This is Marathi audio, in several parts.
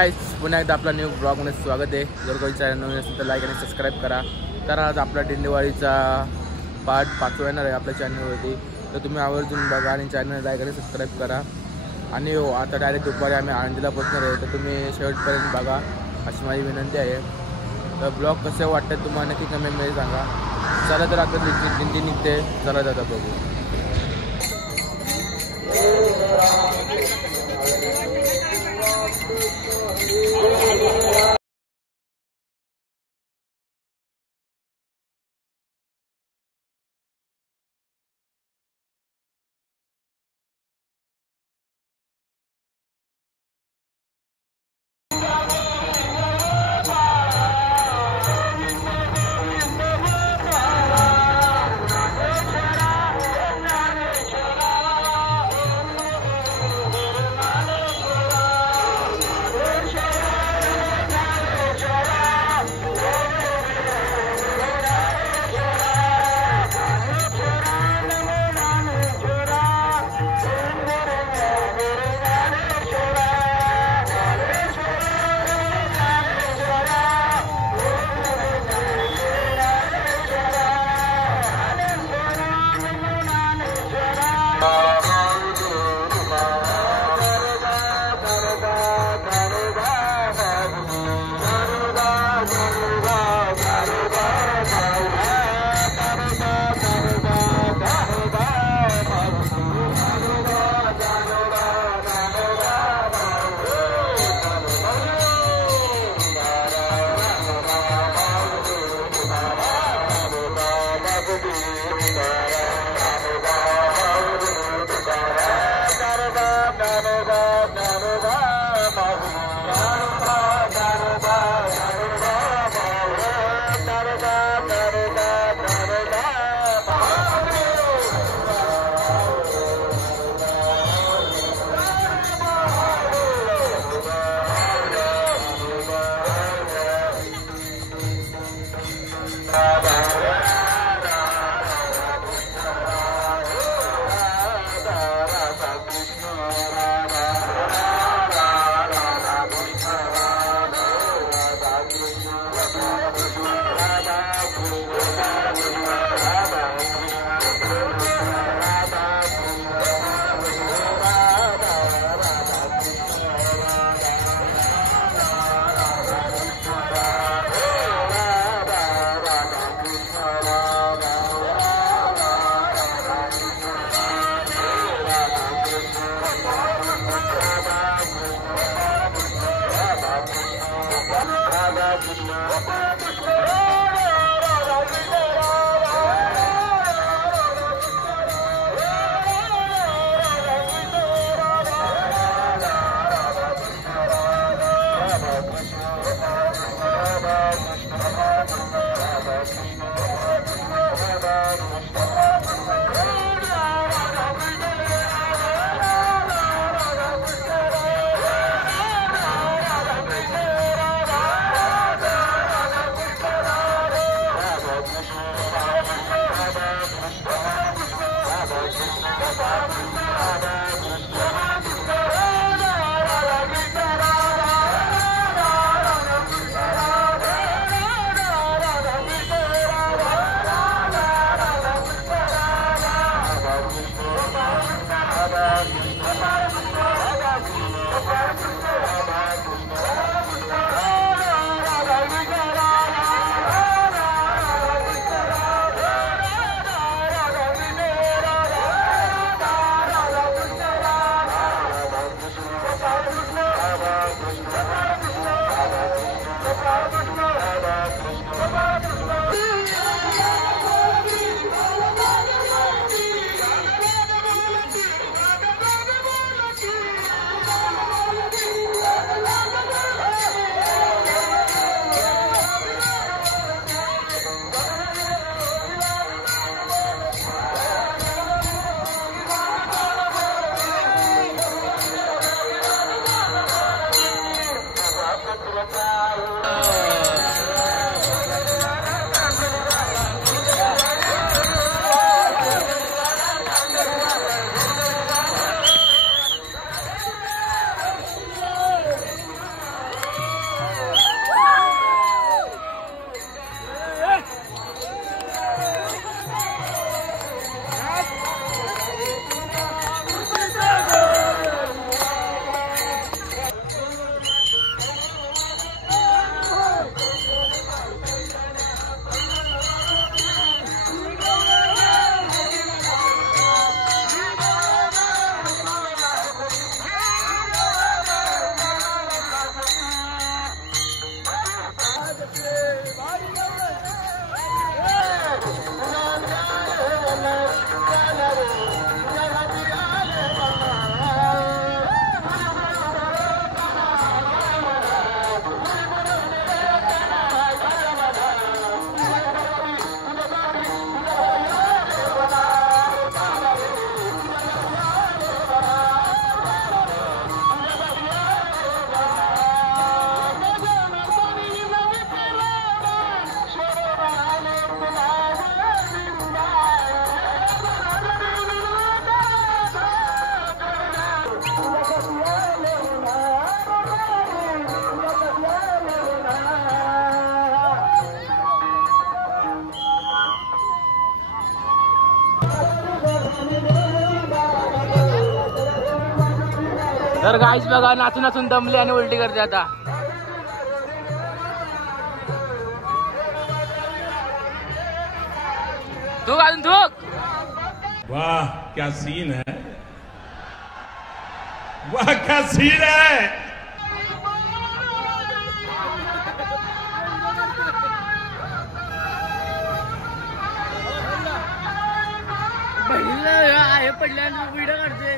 गाइस, पुन्हा एकदा आपला न्यू ब्लॉगमध्ये स्वागत आहे। जर कोणी चॅनल नवीन असेल तर लाईक आणि सबस्क्राईब करा। तर आज आपला दिंडीवारीचा पार्ट 5 येणार आहे आपल्या चॅनलवरती, तर तुम्ही आवर्जून बघा आणि चॅनल लाईक आणि सबस्क्राईब करा। आणि हो, आता डायरेक्ट दुपारी आम्ही आळंदीला पोहोचणार आहे, तर तुम्ही शेवटपर्यंत बघा अशी माझी विनंती आहे। तर ब्लॉग कसे वाटतात तुम्हाला नक्की कमेंटमध्ये सांगा। चला तर आता दिंडी निघते, चला जाता बघू। तर गाईस बघा नाचून नाचून दमले आणि उलटी करते आता. तू अजून थूक. वाह क्या सीन है, वाह क्या सीन है. पडल्यानंतर व्हिडिओ काढते.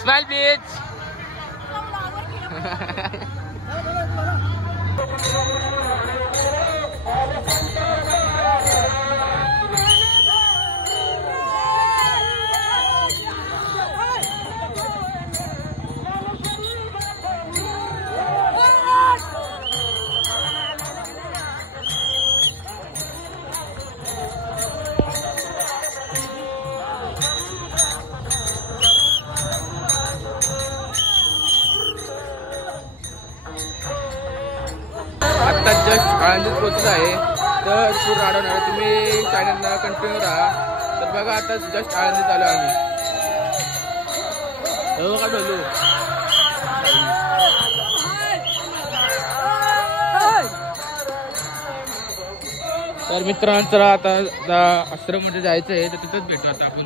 Smile please. आता जस्ट आनंदीत पोहोचत आहे. तर पूर्ण अडवणार तुम्ही चॅनलला कंटिन्यू राहा. तर बघा आता जस्ट आनंदीत आलो आम्ही. बघा ढोलू. तर मित्रांनो चला आता आश्रममध्ये जायचं आहे. तर तिथंच भेटू आता आपण.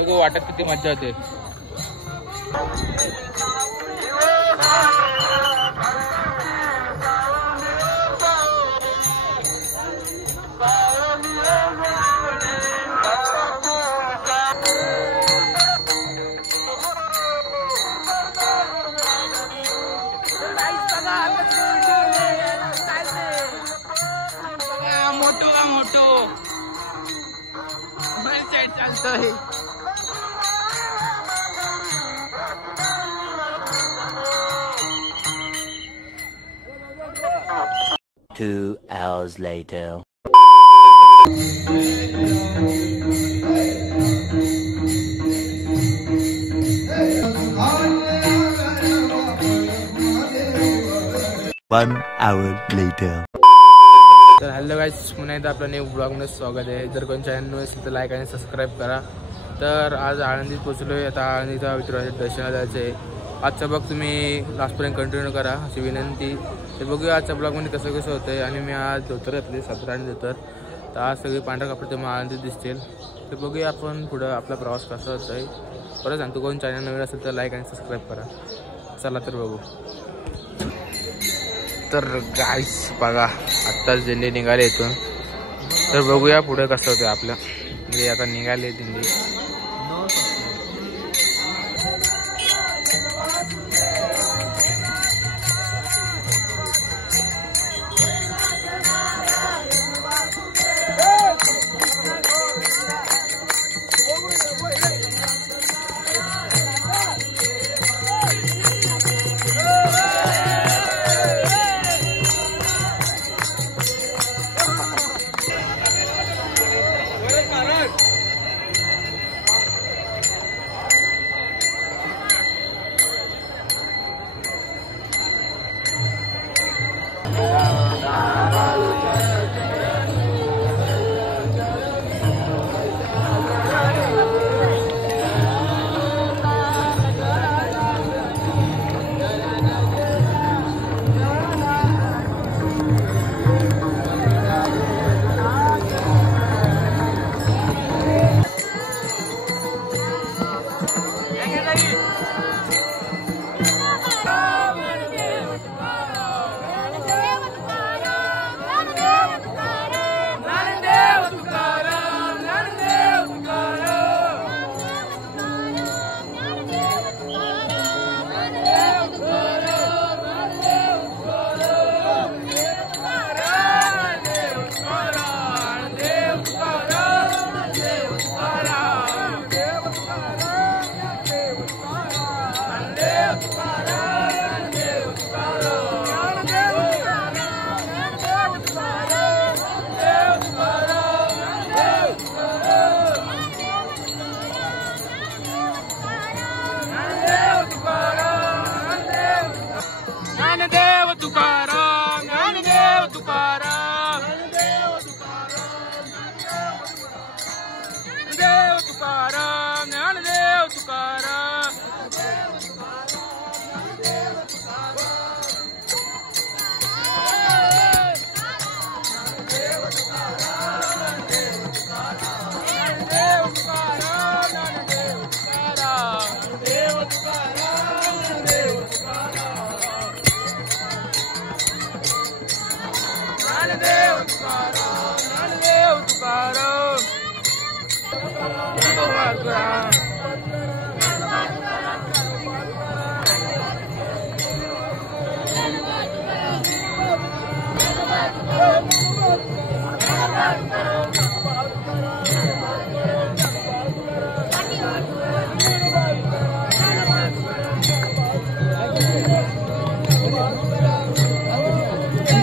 बघू वाटत किती मजा येते. मोठो का मोठो साईड चालतोय. 2 hours later. One hour later. तर हॅलो गाईस, पुन्हा एकदा आपल्या न्यू ब्लॉगमध्ये स्वागत आहे. जर कोणी चॅनल नवीन असेल तर लाईक आणि सबस्क्राईब करा. तर आज आळंदीत पोचलो आहे. आता आळंदीचा विठुराच्या दर्शनाला जायचं आहे. आजचा ब्लॉग तुम्ही लास्टपर्यंत कंटिन्यू करा अशी विनंती. ते बघूया आजच्या ब्लॉगमध्ये कसं कसं होतं आहे. आणि मी आज धोतर घातले, सातारा आणि धोतर. तर आज सगळे पांढरे कपडे तुम्हाला आळंदीत दिसतील. तर बघूया आपण पुढं आपला प्रवास कसा होतो आहे. परत सांगतो, कोण चॅनल नवीन असेल तर लाईक आणि सबस्क्राईब करा. चला तर बघू. तर गाईस बघा आत्ताच दिंडी निघाले इथून. तर बघूया पुढे कसं होतं आपलं. म्हणजे आता निघाले दिंडी.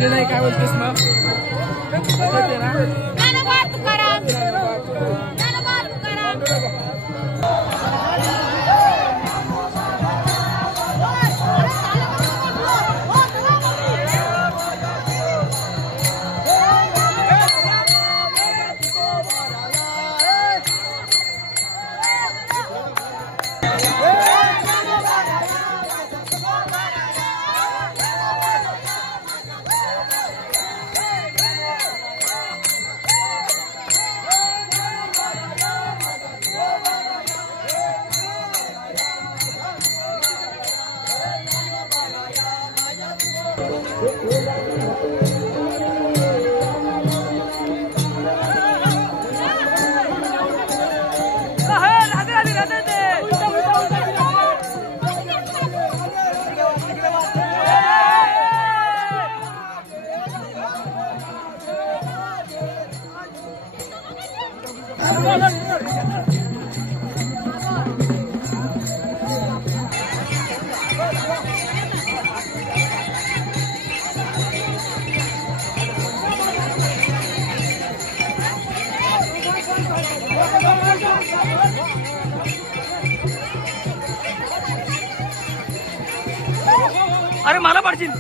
नाही काय बोलतेस मग अरे मला पडशील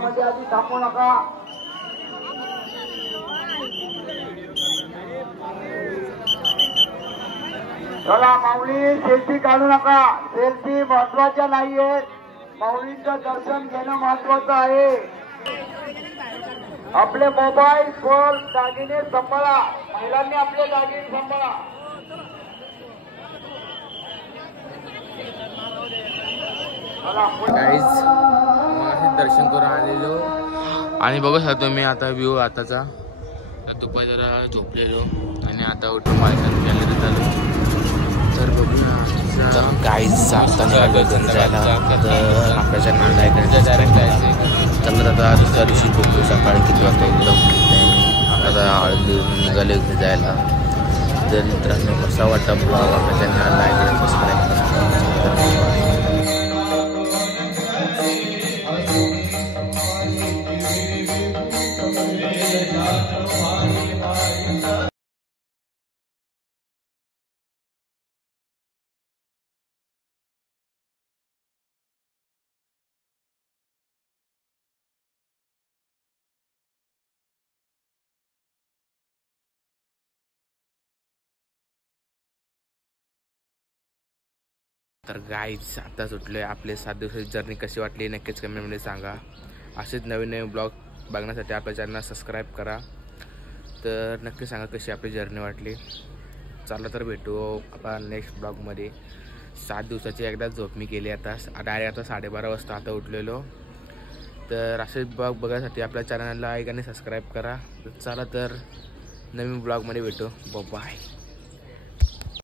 म्हणजे आधी थांबू नका. चला माऊली सेल्फी काढू नका. सेल्फी महत्वाच्या नाहीये. माऊलींचं दर्शन घेणं महत्वाचं आहे. आपले मोबाईल फोन दागिने सांभाळा. महिलांनी आपले दागिने सांभाळा. गाईज मग दर्शन करून आलेलो आणि बघू शकतो मी आता व्ह्यू आताचा. दुपारी जरा झोपलेलो आणि आता उठून माझ्या गॅलरीत झालो. तर बघूया तर गाईज आता निघालो घरी जायला. तर आपल्या चॅनल लाईक डायरेक्ट जायचं. चला आता दुसऱ्या दिवशी बघतो सकाळी किती वाजता एकदम आता आळंदी निघाले घरी जायला. तर मित्रांनो कसा वाटता ब्लॉग आपल्या चॅनलला लाईक आणि सबस्क्राईब करा. तर गाईज आता सुटले. आपले 7 दिवसाची जर्नी कशी वाटली नक्कीच कमेंटमध्ये सांगा. असेच नवीन नवीन ब्लॉग बघण्यासाठी आपल्या चॅनलला सबस्क्राईब करा. तर नक्की सांगा कशी आपली जर्नी वाटली. चला तर भेटू आपण नेक्स्ट ब्लॉगमध्ये. 7 दिवसाची एकदा झोप मी केली. आता डायरेक्ट आता 12:30 वाजता आता उठलेलो. तर असेच ब्लॉग बघण्यासाठी आपल्या चॅनलला लाईक आणि सबस्क्राईब करा. चला तर नवीन ब्लॉगमध्ये भेटू. बाय.